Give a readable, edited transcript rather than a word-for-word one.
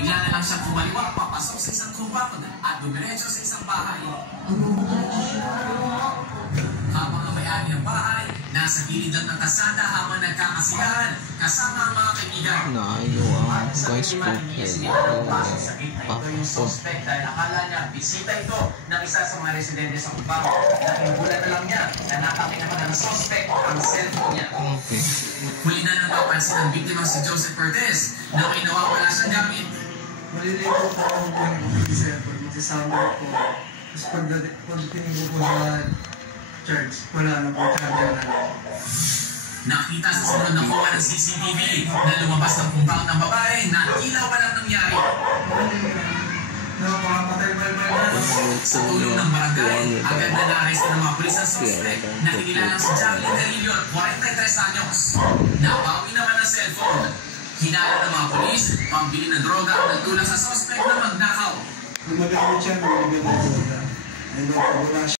Bigla na lang siyang kumaliwa papasok sa isang compound at dumiretso sa isang bahay. Habang ang may-ari ng bahay, nasa gilid lang ng kasada habang nagkakasigahan kasama ang mga kaibigan. Guys, Ito yung suspect dahil akala niya bisita ito ng isa sa mga residente sa compound. Nakinugulan na lang niya na nakatingin naman ng suspect ang cellphone niya. Huli na nang mapansin ang biktima si Joseph Cortez na may nawawala siyang gamit. Malilito po ako po ng cellphone, magsasama po. Tapos pagdating ko po sa church, wala na po, charger na lang. Nakita sa sunod na kuha ng CCTV na lumabas ng compound ng babae na ilaw walang nangyari. Sa tulong ng barangay, agad na na-arrest ng mga pulis ang suspect na kinilalang si Jacqueline Garillo at 43 anyos. Nabawi naman ang cellphone. Hinala ng mga pulis, pambili ng droga ang nagtulak sa suspect na magnakaw. Lumagamit siya ng droga.